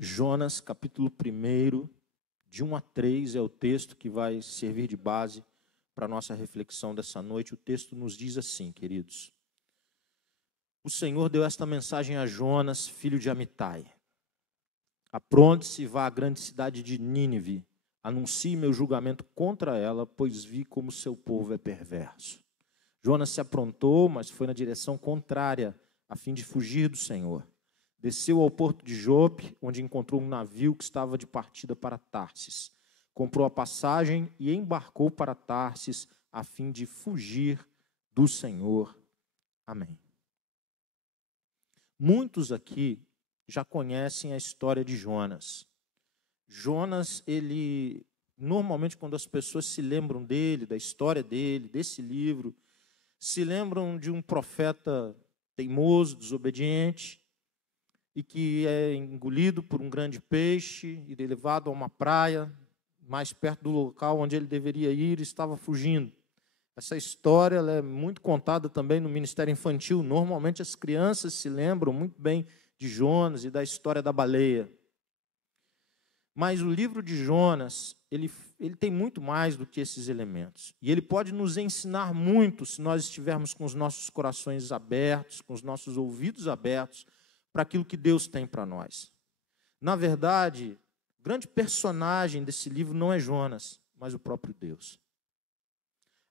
Jonas, capítulo 1, de 1 a 3, é o texto que vai servir de base para a nossa reflexão dessa noite. O texto nos diz assim, queridos: O Senhor deu esta mensagem a Jonas, filho de Amitai: Apronte-se e vá à grande cidade de Nínive, anuncie meu julgamento contra ela, pois vi como seu povo é perverso. Jonas se aprontou, mas foi na direção contrária, a fim de fugir do Senhor. Desceu ao porto de Jope, onde encontrou um navio que estava de partida para Tarsis. Comprou a passagem e embarcou para Tarsis, a fim de fugir do Senhor. Amém. Muitos aqui já conhecem a história de Jonas. Jonas, normalmente quando as pessoas se lembram dele, da história dele, desse livro, se lembram de um profeta teimoso, desobediente, e que é engolido por um grande peixe e levado a uma praia, mais perto do local onde ele deveria ir, e estava fugindo. Essa história ela é muito contada também no ministério infantil. Normalmente as crianças se lembram muito bem de Jonas e da história da baleia. Mas o livro de Jonas, ele tem muito mais do que esses elementos. E ele pode nos ensinar muito se nós estivermos com os nossos corações abertos, com os nossos ouvidos abertos, para aquilo que Deus tem para nós. Na verdade, o grande personagem desse livro não é Jonas, mas o próprio Deus.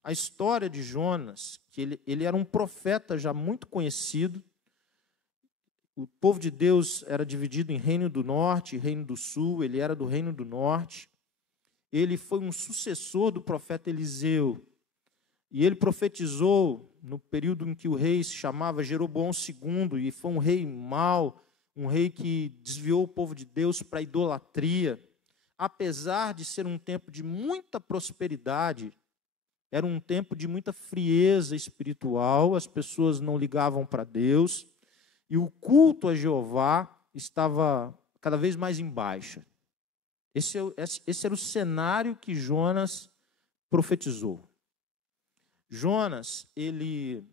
A história de Jonas, que ele era um profeta já muito conhecido. O povo de Deus era dividido em reino do norte e reino do sul. Ele era do reino do norte. Ele foi um sucessor do profeta Eliseu. E ele profetizou no período em que o rei se chamava Jeroboão II, e foi um rei mau, um rei que desviou o povo de Deus para a idolatria. Apesar de ser um tempo de muita prosperidade, era um tempo de muita frieza espiritual, as pessoas não ligavam para Deus, e o culto a Jeová estava cada vez mais em baixa. Esse era o cenário que Jonas profetizou. Jonas, ele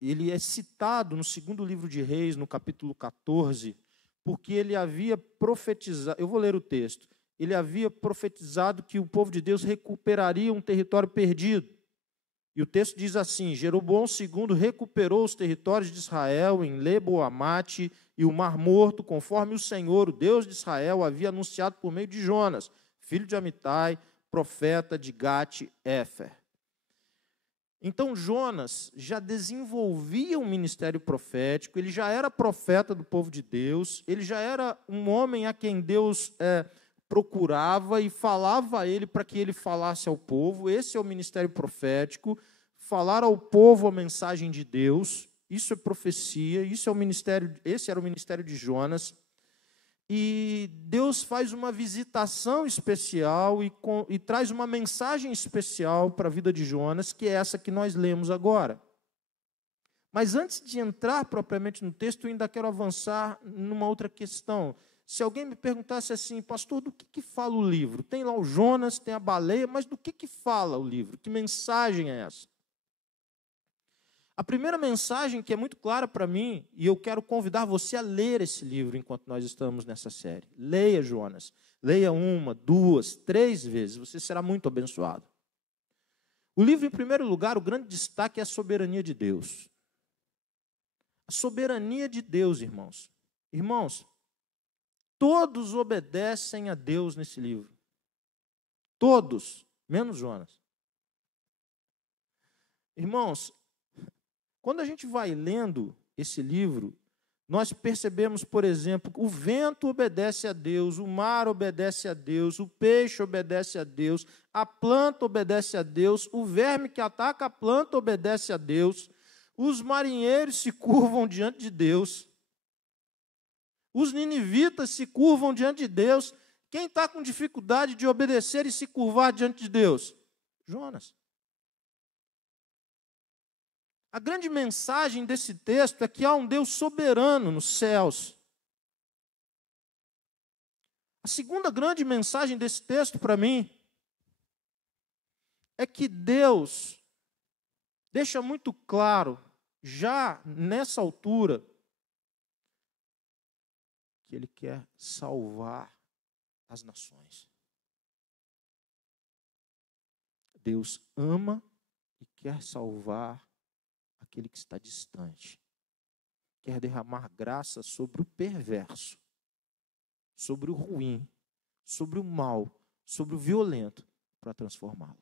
é citado no segundo livro de Reis, no capítulo 14, porque ele havia profetizado, eu vou ler o texto, ele havia profetizado que o povo de Deus recuperaria um território perdido. E o texto diz assim: Jeroboão II recuperou os territórios de Israel em Lebo-Amate e o Mar Morto, conforme o Senhor, o Deus de Israel, havia anunciado por meio de Jonas, filho de Amitai, profeta de Gat-Éfer. Então Jonas já desenvolvia um ministério profético, ele já era profeta do povo de Deus, ele já era um homem a quem Deus procurava e falava a ele para que ele falasse ao povo. Esse é o ministério profético, falar ao povo a mensagem de Deus. Isso é profecia, esse era o ministério de Jonas. E Deus faz uma visitação especial e traz uma mensagem especial para a vida de Jonas, que é essa que nós lemos agora. Mas antes de entrar propriamente no texto, eu ainda quero avançar numa outra questão. Se alguém me perguntasse assim: pastor, do que fala o livro? Tem lá o Jonas, tem a baleia, mas do que fala o livro? Que mensagem é essa? A primeira mensagem, que é muito clara para mim, e eu quero convidar você a ler esse livro enquanto nós estamos nessa série. Leia Jonas. Leia 1, 2, 3 vezes, você será muito abençoado. O livro, em primeiro lugar, o grande destaque é a soberania de Deus. A soberania de Deus, irmãos. Irmãos, todos obedecem a Deus nesse livro. Todos, menos Jonas. Irmãos, quando a gente vai lendo esse livro, nós percebemos, por exemplo, o vento obedece a Deus, o mar obedece a Deus, o peixe obedece a Deus, a planta obedece a Deus, o verme que ataca a planta obedece a Deus, os marinheiros se curvam diante de Deus, os ninivitas se curvam diante de Deus. Quem está com dificuldade de obedecer e se curvar diante de Deus? Jonas. A grande mensagem desse texto é que há um Deus soberano nos céus. A segunda grande mensagem desse texto para mim é que Deus deixa muito claro, já nessa altura, Porque ele quer salvar as nações. Deus ama e quer salvar aquele que está distante. Quer derramar graça sobre o perverso, sobre o ruim, sobre o mal, sobre o violento, para transformá-lo.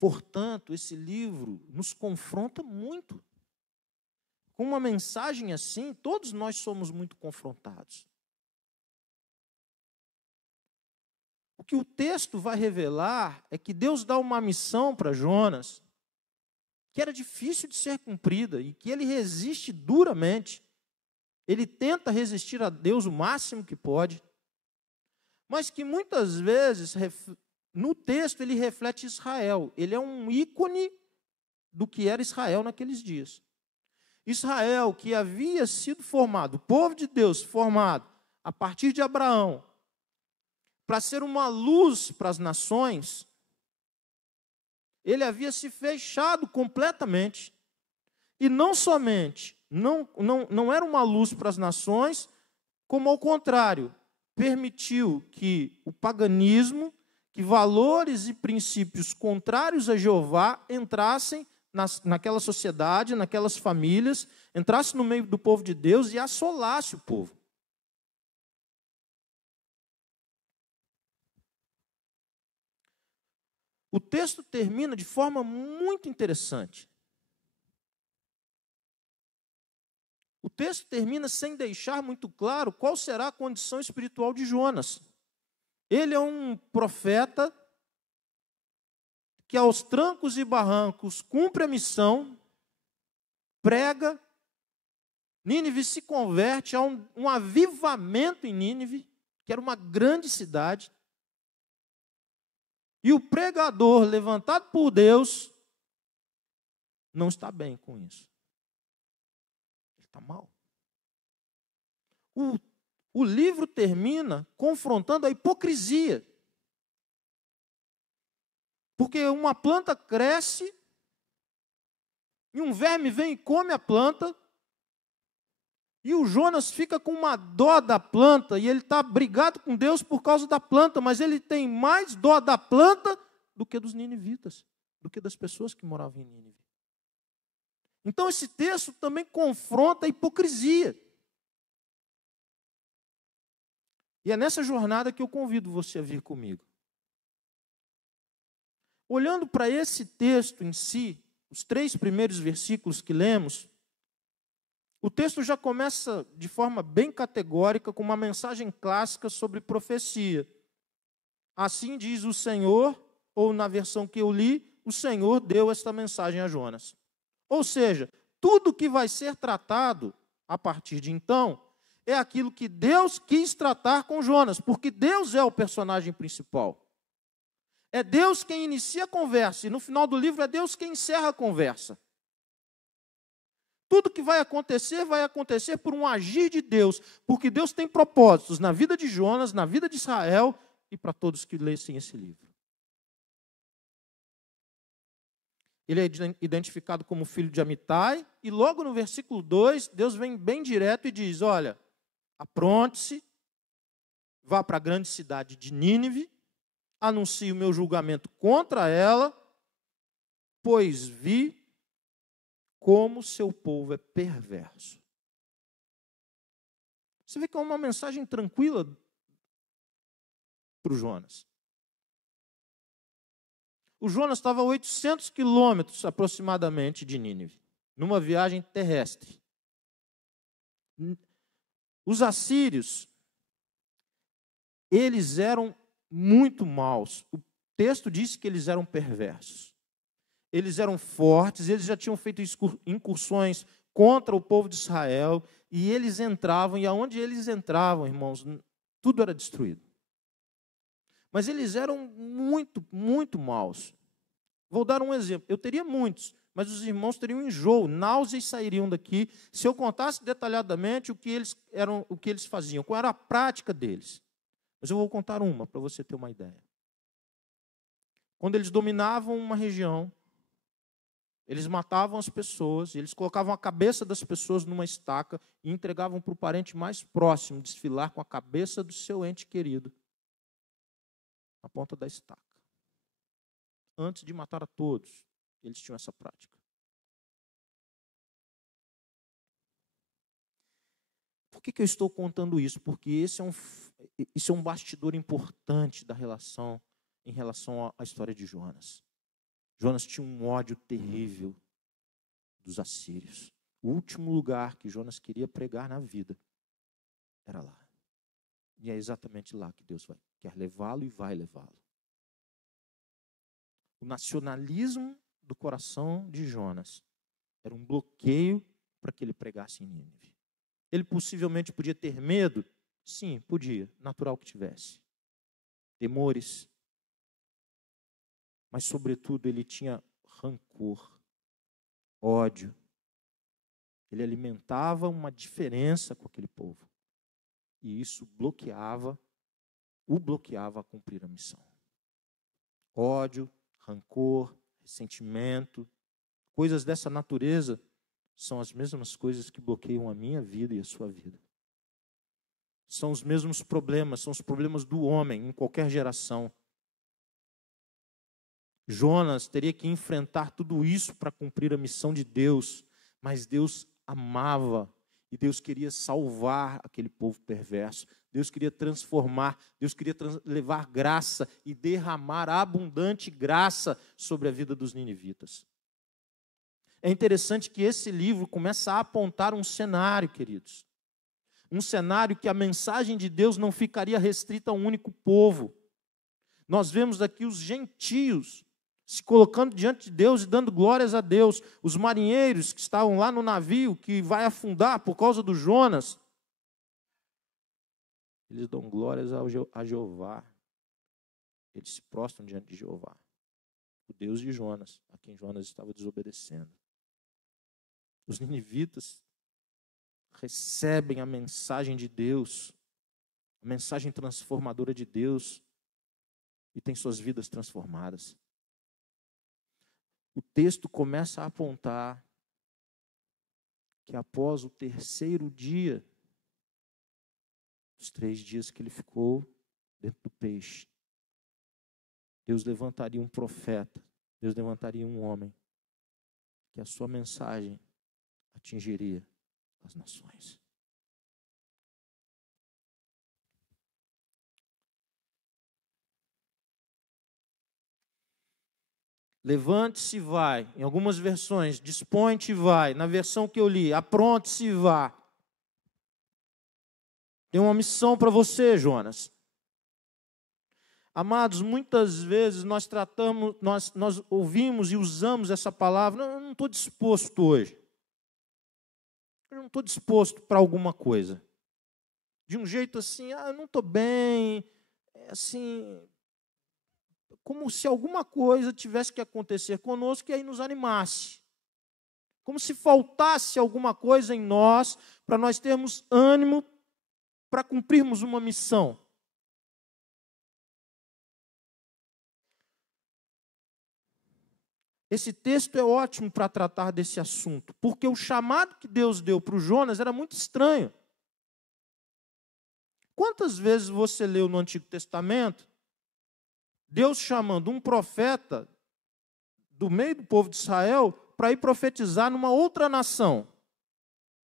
Portanto, esse livro nos confronta muito. Com uma mensagem assim, todos nós somos muito confrontados. O que o texto vai revelar é que Deus dá uma missão para Jonas, que era difícil de ser cumprida, e que ele resiste duramente. Ele tenta resistir a Deus o máximo que pode, mas que muitas vezes, no texto, ele reflete Israel. Ele é um ícone do que era Israel naqueles dias. Israel, que havia sido formado, o povo de Deus formado a partir de Abraão, para ser uma luz para as nações, ele havia se fechado completamente. E não somente, não era uma luz para as nações, como ao contrário, permitiu que o paganismo, que valores e princípios contrários a Jeová entrassem naquela sociedade, naquelas famílias, entrasse no meio do povo de Deus e assolasse o povo. O texto termina de forma muito interessante. O texto termina sem deixar muito claro qual será a condição espiritual de Jonas. Ele é um profeta que aos trancos e barrancos cumpre a missão, prega, Nínive se converte, há um avivamento em Nínive, que era uma grande cidade. E o pregador, levantado por Deus, não está bem com isso. Ele está mal. O livro termina confrontando a hipocrisia. Porque uma planta cresce, e um verme vem e come a planta, e o Jonas fica com uma dó da planta, e ele está brigado com Deus por causa da planta, mas ele tem mais dó da planta do que dos ninivitas, do que das pessoas que moravam em Nínive. Então esse texto também confronta a hipocrisia. E é nessa jornada que eu convido você a vir comigo. Olhando para esse texto em si, os 3 primeiros versículos que lemos, o texto já começa de forma bem categórica com uma mensagem clássica sobre profecia. Assim diz o Senhor, ou na versão que eu li, o Senhor deu esta mensagem a Jonas. Ou seja, tudo que vai ser tratado a partir de então é aquilo que Deus quis tratar com Jonas, porque Deus é o personagem principal. É Deus quem inicia a conversa, e no final do livro é Deus quem encerra a conversa. Tudo que vai acontecer por um agir de Deus, porque Deus tem propósitos na vida de Jonas, na vida de Israel e para todos que lessem esse livro. Ele é identificado como filho de Amitai, e logo no versículo 2, Deus vem bem direto e diz, olha, apronte-se, vá para a grande cidade de Nínive, anuncie o meu julgamento contra ela, pois vi como seu povo é perverso. Você vê que é uma mensagem tranquila para o Jonas. O Jonas estava a 800 quilômetros aproximadamente de Nínive, numa viagem terrestre. Os assírios, eles eram muito maus. O texto diz que eles eram perversos. Eles eram fortes, eles já tinham feito incursões contra o povo de Israel, e eles entravam, e aonde eles entravam, irmãos, tudo era destruído. Mas eles eram muito, muito maus. Vou dar um exemplo. Eu teria muitos, mas os irmãos teriam enjoo, náuseas sairiam daqui, se eu contasse detalhadamente o que eles faziam, qual era a prática deles. Mas eu vou contar uma, para você ter uma ideia. Quando eles dominavam uma região, Eles matavam as pessoas, eles colocavam a cabeça das pessoas numa estaca e entregavam para o parente mais próximo desfilar com a cabeça do seu ente querido na ponta da estaca. Antes de matar a todos, eles tinham essa prática. Por que eu estou contando isso? Porque isso é um bastidor importante em relação à história de Jonas. Jonas tinha um ódio terrível dos assírios. O último lugar que Jonas queria pregar na vida era lá. E é exatamente lá que Deus quer levá-lo e vai levá-lo. O nacionalismo do coração de Jonas era um bloqueio para que ele pregasse em Nínive. Ele possivelmente podia ter medo? Sim, podia, natural que tivesse. Temores. Mas, sobretudo, ele tinha rancor, ódio. Ele alimentava uma diferença com aquele povo. E isso o bloqueava a cumprir a missão. Ódio, rancor, ressentimento, coisas dessa natureza são as mesmas coisas que bloqueiam a minha vida e a sua vida. São os mesmos problemas, são os problemas do homem em qualquer geração. Jonas teria que enfrentar tudo isso para cumprir a missão de Deus, mas Deus amava e Deus queria salvar aquele povo perverso. Deus queria transformar, Deus queria levar graça e derramar abundante graça sobre a vida dos ninivitas. É interessante que esse livro começa a apontar um cenário, queridos. Um cenário que a mensagem de Deus não ficaria restrita a um único povo. Nós vemos aqui os gentios se colocando diante de Deus e dando glórias a Deus. Os marinheiros que estavam lá no navio, que vai afundar por causa do Jonas, eles dão glórias a Jeová. Eles se prostram diante de Jeová, o Deus de Jonas, a quem Jonas estava desobedecendo. Os ninivitas recebem a mensagem de Deus, a mensagem transformadora de Deus, e têm suas vidas transformadas. O texto começa a apontar que após o terceiro dia, os 3 dias que ele ficou dentro do peixe, Deus levantaria um profeta, Deus levantaria um homem, que a sua mensagem atingiria as nações. Levante-se e vai. Em algumas versões, dispõe-te e vai. Na versão que eu li, apronte-se e vá. Tem uma missão para você, Jonas. Amados, muitas vezes nós ouvimos e usamos essa palavra. Eu não estou disposto hoje. Eu não estou disposto para alguma coisa. De um jeito assim, eu não estou bem. Assim, como se alguma coisa tivesse que acontecer conosco e aí nos animasse. Como se faltasse alguma coisa em nós para nós termos ânimo para cumprirmos uma missão. Esse texto é ótimo para tratar desse assunto, porque o chamado que Deus deu para o Jonas era muito estranho. Quantas vezes você leu no Antigo Testamento Deus chamando um profeta do meio do povo de Israel para ir profetizar numa outra nação?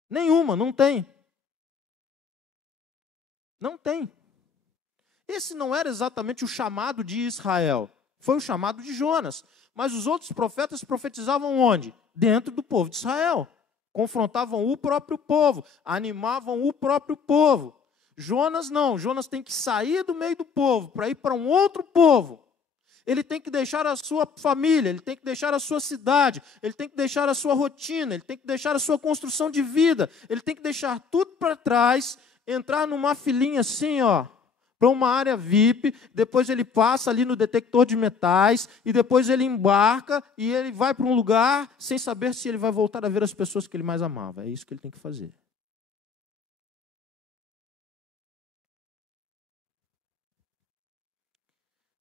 Nenhuma, não tem. Não tem. Esse não era exatamente o chamado de Israel, foi o chamado de Jonas. Mas os outros profetas profetizavam onde? Dentro do povo de Israel. Confrontavam o próprio povo, animavam o próprio povo. Jonas não, Jonas tem que sair do meio do povo para ir para um outro povo. Ele tem que deixar a sua família, ele tem que deixar a sua cidade, ele tem que deixar a sua rotina, ele tem que deixar a sua construção de vida, ele tem que deixar tudo para trás, entrar numa filinha assim, para uma área VIP, depois ele passa ali no detector de metais, e depois ele embarca e ele vai para um lugar sem saber se ele vai voltar a ver as pessoas que ele mais amava. É isso que ele tem que fazer.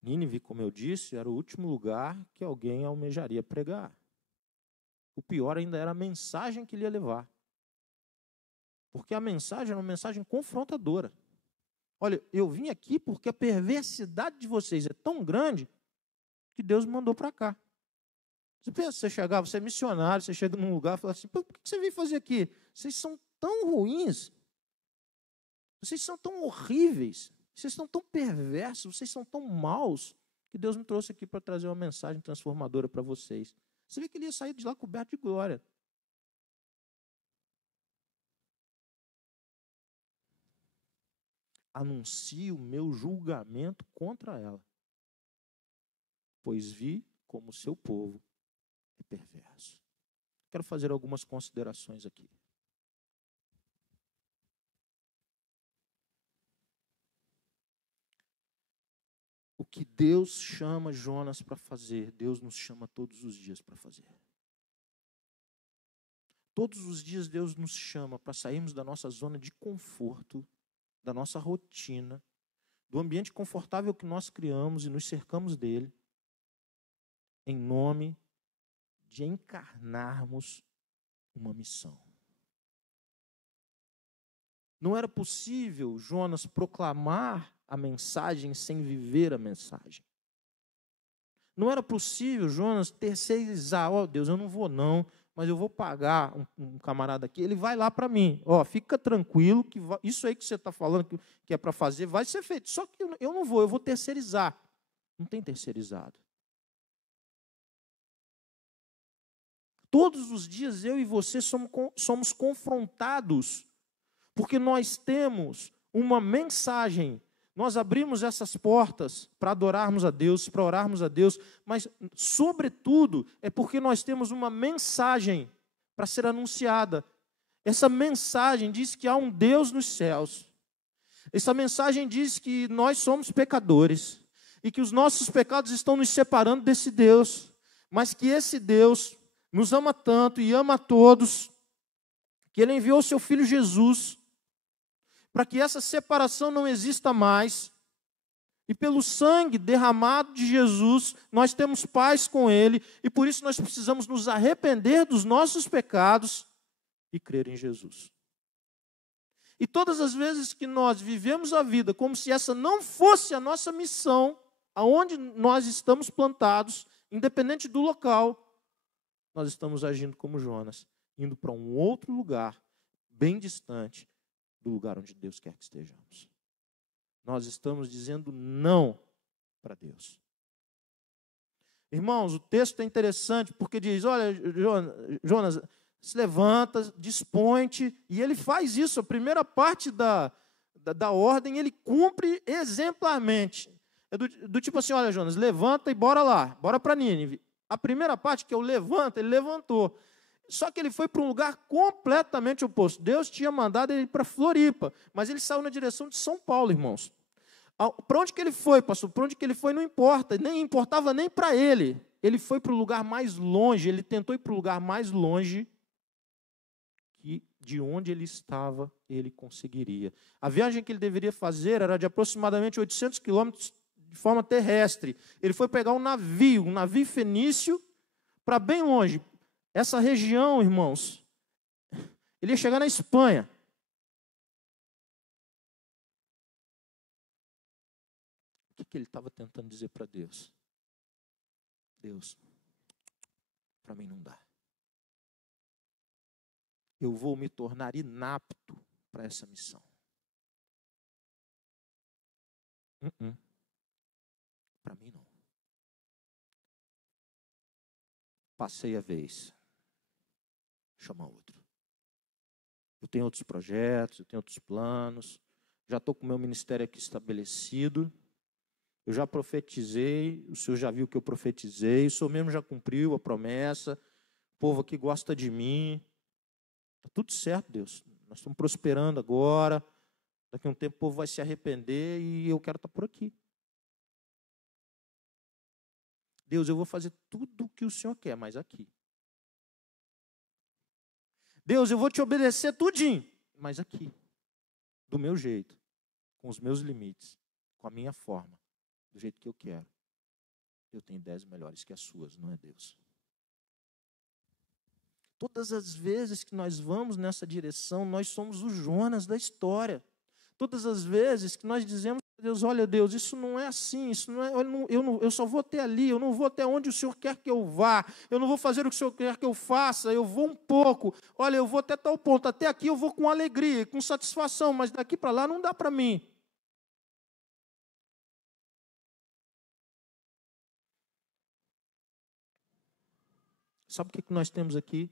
Nínive, como eu disse, era o último lugar que alguém almejaria pregar. O pior ainda era a mensagem que ele ia levar. Porque a mensagem era uma mensagem confrontadora. Olha, eu vim aqui porque a perversidade de vocês é tão grande que Deus me mandou para cá. Você pensa, você chegar, você é missionário, você chega num lugar e fala assim, por que você veio fazer aqui? Vocês são tão ruins, vocês são tão horríveis, vocês são tão perversos, vocês são tão maus, que Deus me trouxe aqui para trazer uma mensagem transformadora para vocês. Você vê que ele ia sair de lá coberto de glória. Anuncio o meu julgamento contra ela, pois vi como o seu povo é perverso. Quero fazer algumas considerações aqui. O que Deus chama Jonas para fazer, Deus nos chama todos os dias para fazer. Todos os dias Deus nos chama para sairmos da nossa zona de conforto, da nossa rotina, do ambiente confortável que nós criamos e nos cercamos dele, em nome de encarnarmos uma missão. Não era possível Jonas proclamar a mensagem sem viver a mensagem. Não era possível Jonas terceirizar, ó Deus, eu não vou não, mas eu vou pagar um camarada aqui, ele vai lá para mim, ó, fica tranquilo, que isso aí que você está falando que é para fazer, vai ser feito, só que eu não vou, eu vou terceirizar. Não tem terceirizado. Todos os dias eu e você somos confrontados, porque nós temos uma mensagem. Nós abrimos essas portas para adorarmos a Deus, para orarmos a Deus, mas, sobretudo, é porque nós temos uma mensagem para ser anunciada. Essa mensagem diz que há um Deus nos céus. Essa mensagem diz que nós somos pecadores e que os nossos pecados estão nos separando desse Deus, mas que esse Deus nos ama tanto e ama a todos, que Ele enviou o seu Filho Jesus, para que essa separação não exista mais. E pelo sangue derramado de Jesus, nós temos paz com Ele, e por isso nós precisamos nos arrepender dos nossos pecados e crer em Jesus. E todas as vezes que nós vivemos a vida como se essa não fosse a nossa missão, aonde nós estamos plantados, independente do local, nós estamos agindo como Jonas, indo para um outro lugar, bem distante do lugar onde Deus quer que estejamos. Nós estamos dizendo não para Deus. Irmãos, o texto é interessante porque diz, olha, Jonas, se levanta, dispõe-te, e ele faz isso, a primeira parte da ordem, ele cumpre exemplarmente. É do tipo assim, olha, Jonas, levanta e bora lá, bora para Nínive. A primeira parte, que é o levanta, ele levantou. Só que ele foi para um lugar completamente oposto. Deus tinha mandado ele ir para Floripa, mas ele saiu na direção de São Paulo, irmãos. Para onde que ele foi, pastor? Para onde que ele foi não importa, nem importava nem para ele. Ele foi para o lugar mais longe, ele tentou ir para o lugar mais longe que de onde ele estava, ele conseguiria. A viagem que ele deveria fazer era de aproximadamente 800 quilômetros de forma terrestre. Ele foi pegar um navio fenício, para bem longe. Essa região, irmãos, ele ia chegar na Espanha. O que ele estava tentando dizer para Deus? Deus, para mim não dá. Eu vou me tornar inapto para essa missão. Para mim não. Passei a vez. Chama outro. Eu tenho outros projetos, eu tenho outros planos, já estou com o meu ministério aqui estabelecido, eu já profetizei, o senhor já viu que eu profetizei, o senhor mesmo já cumpriu a promessa, o povo aqui gosta de mim, está tudo certo, Deus, nós estamos prosperando agora, daqui a um tempo o povo vai se arrepender e eu quero estar por aqui. Deus, eu vou fazer tudo o que o senhor quer, mas aqui. Deus, eu vou te obedecer tudinho, mas aqui, do meu jeito, com os meus limites, com a minha forma, do jeito que eu quero. Eu tenho ideias melhores que as suas, não é, Deus? Todas as vezes que nós vamos nessa direção, nós somos os Jonas da história. Todas as vezes que nós dizemos a Deus, olha Deus, isso não é assim, isso não é, eu só vou até ali, eu não vou até onde o Senhor quer que eu vá, eu não vou fazer o que o Senhor quer que eu faça, eu vou um pouco, olha, eu vou até tal ponto, até aqui eu vou com alegria, com satisfação, mas daqui para lá não dá para mim. Sabe o que nós temos aqui?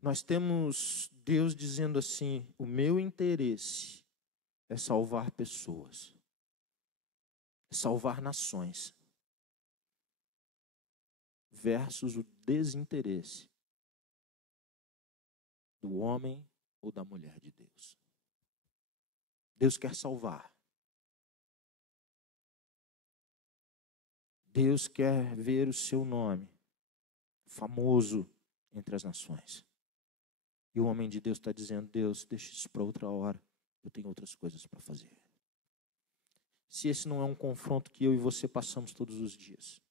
Nós temos Deus dizendo assim, o meu interesse é salvar pessoas, é salvar nações, versus o desinteresse do homem ou da mulher de Deus. Deus quer salvar. Deus quer ver o seu nome famoso entre as nações. E o homem de Deus está dizendo, Deus, deixa isso para outra hora, eu tenho outras coisas para fazer. Se esse não é um confronto que eu e você passamos todos os dias,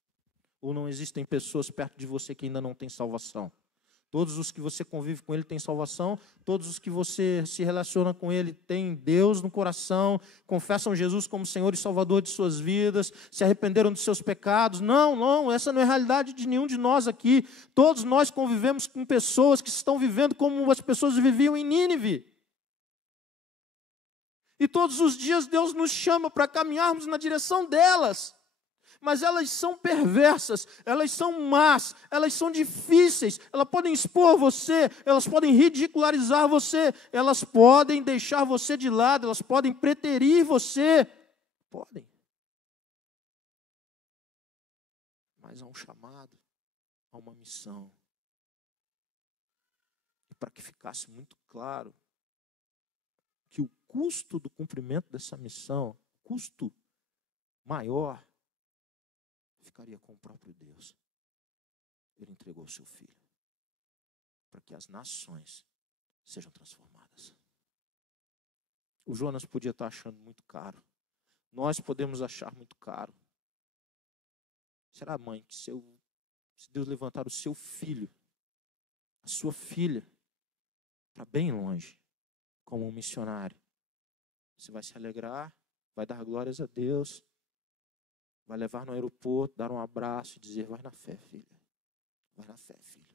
ou não existem pessoas perto de você que ainda não têm salvação, todos os que você convive com ele têm salvação, todos os que você se relaciona com ele têm Deus no coração, confessam Jesus como Senhor e Salvador de suas vidas, se arrependeram dos seus pecados. Não, essa não é a realidade de nenhum de nós aqui. Todos nós convivemos com pessoas que estão vivendo como as pessoas viviam em Nínive. E todos os dias Deus nos chama para caminharmos na direção delas. Mas elas são perversas, elas são más, elas são difíceis, elas podem expor você, elas podem ridicularizar você, elas podem deixar você de lado, elas podem preterir você. Podem. Mas há um chamado, há uma missão. E para que ficasse muito claro que o custo do cumprimento dessa missão, custo maior, ficaria com o próprio Deus. Ele entregou o seu filho para que as nações sejam transformadas. O Jonas podia estar achando muito caro. Nós podemos achar muito caro. Será, mãe, que se Deus levantar o seu filho, a sua filha, para bem longe, como um missionário, você vai se alegrar, vai dar glórias a Deus, vai levar no aeroporto, dar um abraço e dizer, vai na fé, filha. Vai na fé, filho.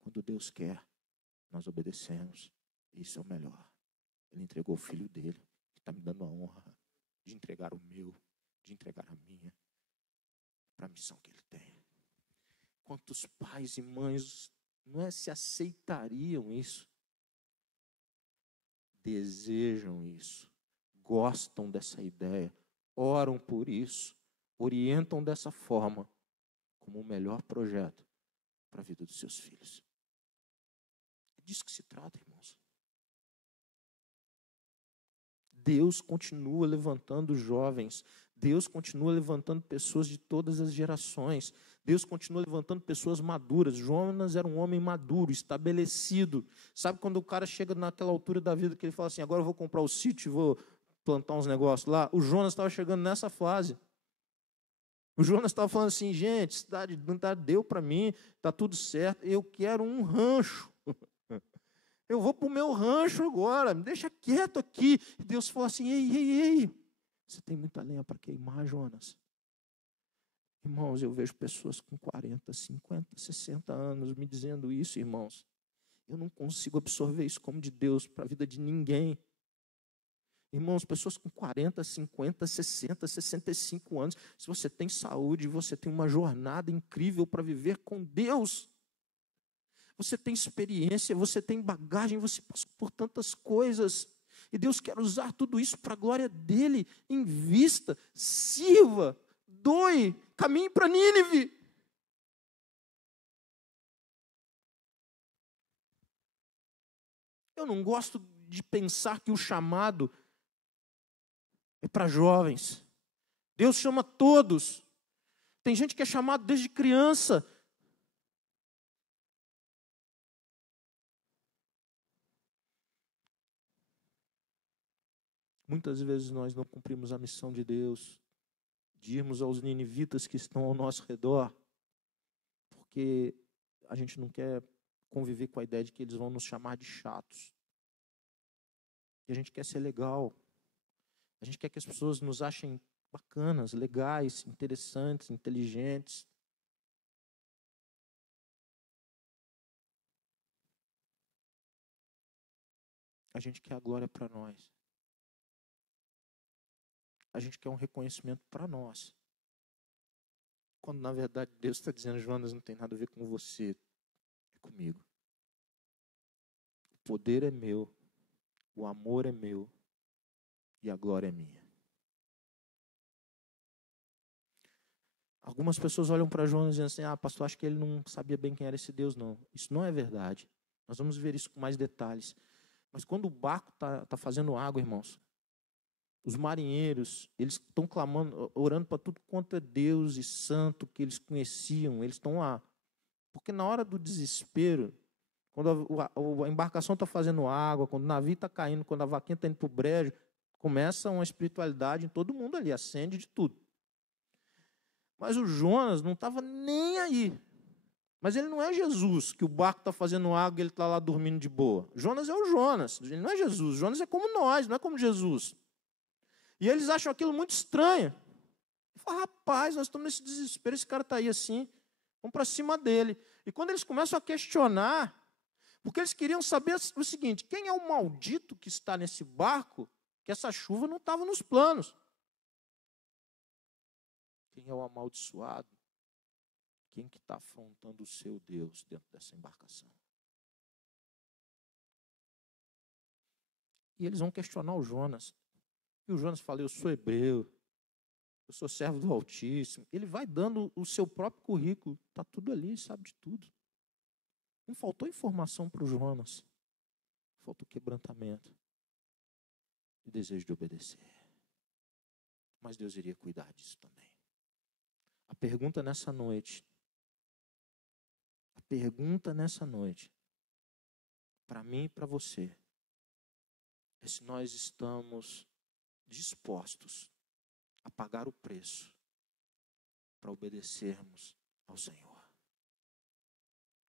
Quando Deus quer, nós obedecemos. Isso é o melhor. Ele entregou o filho dele, que está me dando a honra de entregar o meu, de entregar a minha, para a missão que ele tem. Quantos pais e mães se aceitariam isso? Desejam isso. Gostam dessa ideia, oram por isso, orientam dessa forma, como o melhor projeto para a vida dos seus filhos. É disso que se trata, irmãos. Deus continua levantando jovens, Deus continua levantando pessoas de todas as gerações, Deus continua levantando pessoas maduras. Jonas era um homem maduro, estabelecido. Sabe quando o cara chega naquela altura da vida que ele fala assim, agora eu vou comprar o sítio, vou plantar uns negócios lá? O Jonas estava chegando nessa fase. O Jonas estava falando assim, gente, cidade deu para mim, está tudo certo, eu quero um rancho. Eu vou para o meu rancho agora, me deixa quieto aqui. E Deus falou assim, ei, você tem muita lenha para queimar, Jonas? Irmãos, eu vejo pessoas com 40, 50, 60 anos me dizendo isso, irmãos. Eu não consigo absorver isso como de Deus para a vida de ninguém. Irmãos, pessoas com 40, 50, 60, 65 anos, se você tem saúde, você tem uma jornada incrível para viver com Deus. Você tem experiência, você tem bagagem, você passou por tantas coisas. E Deus quer usar tudo isso para a glória dEle. Invista, sirva, doe, caminhe para Nínive. Eu não gosto de pensar que o chamado é para jovens. Deus chama todos. Tem gente que é chamado desde criança. Muitas vezes nós não cumprimos a missão de Deus de irmos aos ninivitas que estão ao nosso redor, porque a gente não quer conviver com a ideia de que eles vão nos chamar de chatos. E a gente quer ser legal. A gente quer que as pessoas nos achem bacanas, legais, interessantes, inteligentes. A gente quer a glória para nós. A gente quer um reconhecimento para nós. Quando, na verdade, Deus está dizendo, Jonas, não tem nada a ver com você, é comigo. O poder é meu, o amor é meu e a glória é minha. Algumas pessoas olham para Jonas e dizem assim, pastor, acho que ele não sabia bem quem era esse Deus, não. Isso não é verdade. Nós vamos ver isso com mais detalhes. Mas quando o barco está fazendo água, irmãos, os marinheiros, eles estão clamando, orando para tudo quanto é Deus e santo que eles conheciam, eles estão lá. Porque na hora do desespero, quando a embarcação está fazendo água, quando o navio está caindo, quando a vaquinha está indo para o brejo, começa uma espiritualidade em todo mundo ali, acende de tudo. Mas o Jonas não estava nem aí. Mas ele não é Jesus, que o barco está fazendo água e ele está lá dormindo de boa. Jonas é o Jonas, ele não é Jesus. Jonas é como nós, não é como Jesus. E eles acham aquilo muito estranho. Eu falo, rapaz, nós estamos nesse desespero, esse cara está aí assim, vamos para cima dele. E quando eles começam a questionar, porque eles queriam saber o seguinte, quem é o maldito que está nesse barco, que essa chuva não estava nos planos? Quem é o amaldiçoado? Quem que está afrontando o seu Deus dentro dessa embarcação? E eles vão questionar o Jonas. E o Jonas fala, eu sou hebreu, eu sou servo do Altíssimo. Ele vai dando o seu próprio currículo, está tudo ali, sabe de tudo. Não faltou informação para o Jonas, faltou quebrantamento e desejo de obedecer. Mas Deus iria cuidar disso também. A pergunta nessa noite, para mim e para você, é se nós estamos dispostos a pagar o preço para obedecermos ao Senhor.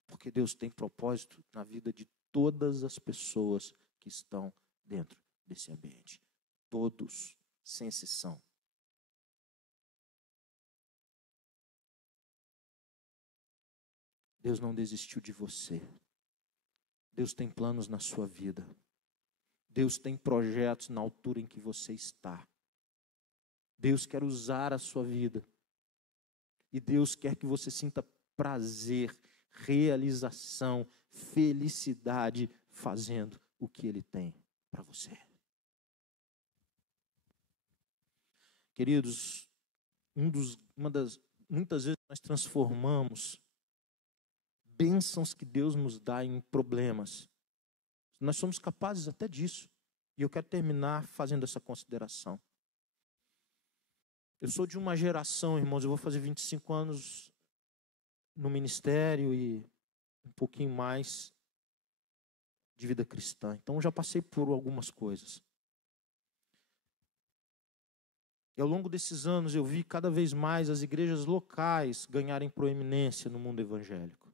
Porque Deus tem propósito na vida de todas as pessoas que estão dentro desse ambiente. Todos, sem exceção. Deus não desistiu de você. Deus tem planos na sua vida. Deus tem projetos na altura em que você está. Deus quer usar a sua vida. E Deus quer que você sinta prazer, realização, felicidade fazendo o que Ele tem para você. Queridos, muitas vezes nós transformamos bênçãos que Deus nos dá em problemas. Nós somos capazes até disso. E eu quero terminar fazendo essa consideração. Eu sou de uma geração, irmãos, eu vou fazer 25 anos no ministério e um pouquinho mais de vida cristã. Então eu já passei por algumas coisas. E ao longo desses anos eu vi cada vez mais as igrejas locais ganharem proeminência no mundo evangélico.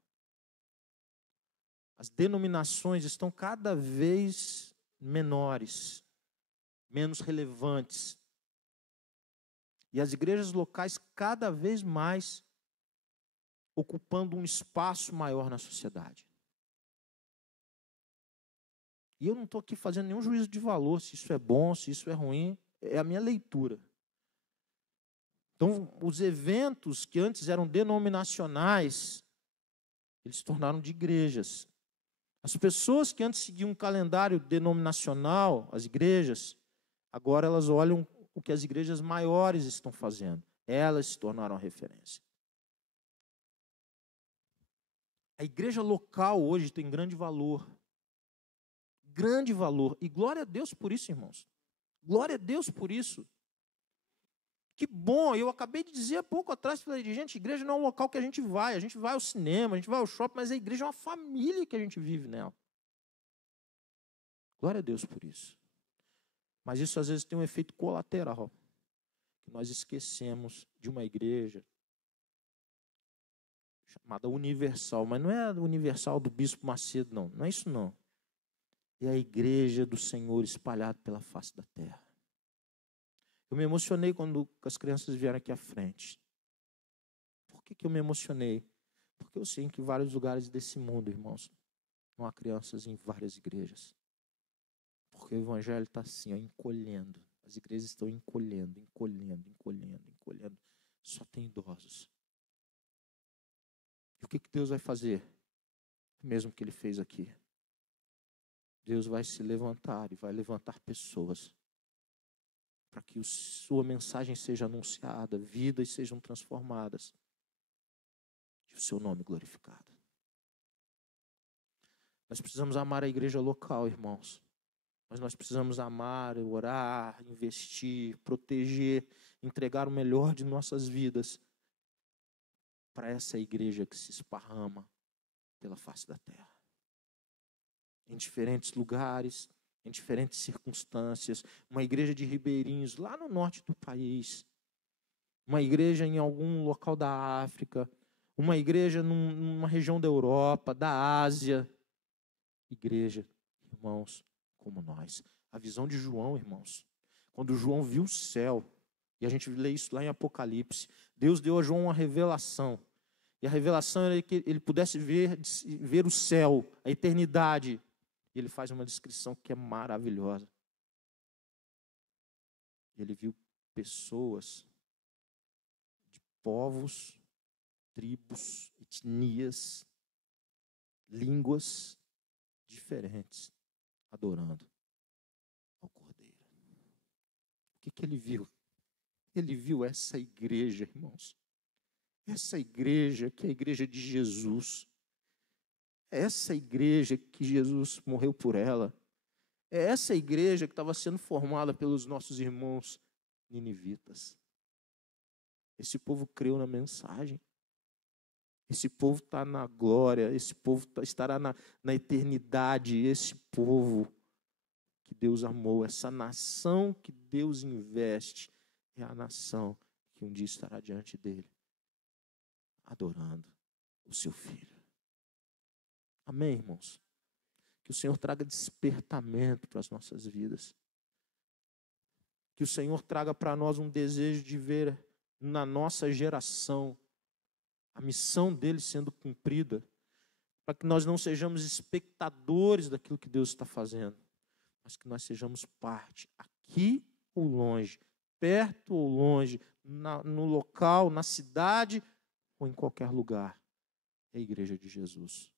As denominações estão cada vez menores, menos relevantes. E as igrejas locais cada vez mais ocupando um espaço maior na sociedade. E eu não estou aqui fazendo nenhum juízo de valor, se isso é bom, se isso é ruim, é a minha leitura. Então, os eventos que antes eram denominacionais, eles se tornaram de igrejas. As pessoas que antes seguiam um calendário denominacional, as igrejas, agora elas olham o que as igrejas maiores estão fazendo. Elas se tornaram a referência. A igreja local hoje tem grande valor. Grande valor. E glória a Deus por isso, irmãos. Glória a Deus por isso. Que bom, eu acabei de dizer há pouco atrás, falei, gente, igreja não é um local que a gente vai ao cinema, a gente vai ao shopping, mas a igreja é uma família que a gente vive nela. Glória a Deus por isso. Mas isso às vezes tem um efeito colateral. nós esquecemos de uma igreja chamada Universal, mas não é a Universal do Bispo Macedo, não. Não é isso, não. É a igreja do Senhor espalhada pela face da terra. Eu me emocionei quando as crianças vieram aqui à frente. Por que eu me emocionei? Porque eu sei que em vários lugares desse mundo, irmãos, não há crianças em várias igrejas. Porque o evangelho está assim, ó, encolhendo. As igrejas estão encolhendo. Só tem idosos. E o que Deus vai fazer? O mesmo que Ele fez aqui. Deus vai se levantar e vai levantar pessoas para que sua mensagem seja anunciada, vidas sejam transformadas e o seu nome glorificado. Nós precisamos amar a igreja local, irmãos. Mas nós precisamos amar, orar, investir, proteger, entregar o melhor de nossas vidas para essa igreja que se esparrama pela face da terra. Em diferentes lugares, em diferentes circunstâncias. Uma igreja de ribeirinhos lá no norte do país. Uma igreja em algum local da África. Uma igreja numa região da Europa, da Ásia. Igreja, irmãos, como nós. A visão de João, irmãos. Quando João viu o céu, e a gente lê isso lá em Apocalipse, Deus deu a João uma revelação. E a revelação era que ele pudesse ver o céu, a eternidade. E ele faz uma descrição que é maravilhosa. Ele viu pessoas de povos, tribos, etnias, línguas diferentes, adorando ao Cordeiro. O que ele viu? Ele viu essa igreja, irmãos. Essa igreja que é a igreja de Jesus. É essa igreja que Jesus morreu por ela. É essa igreja que estava sendo formada pelos nossos irmãos ninivitas. Esse povo creu na mensagem. Esse povo está na glória. Esse povo estará na eternidade. Esse povo que Deus amou, essa nação que Deus investe, é a nação que um dia estará diante dele, adorando o seu Filho. Amém, irmãos? Que o Senhor traga despertamento para as nossas vidas. Que o Senhor traga para nós um desejo de ver na nossa geração a missão dele sendo cumprida, para que nós não sejamos espectadores daquilo que Deus está fazendo, mas que nós sejamos parte, aqui ou longe, perto ou longe, no local, na cidade ou em qualquer lugar. É a igreja de Jesus.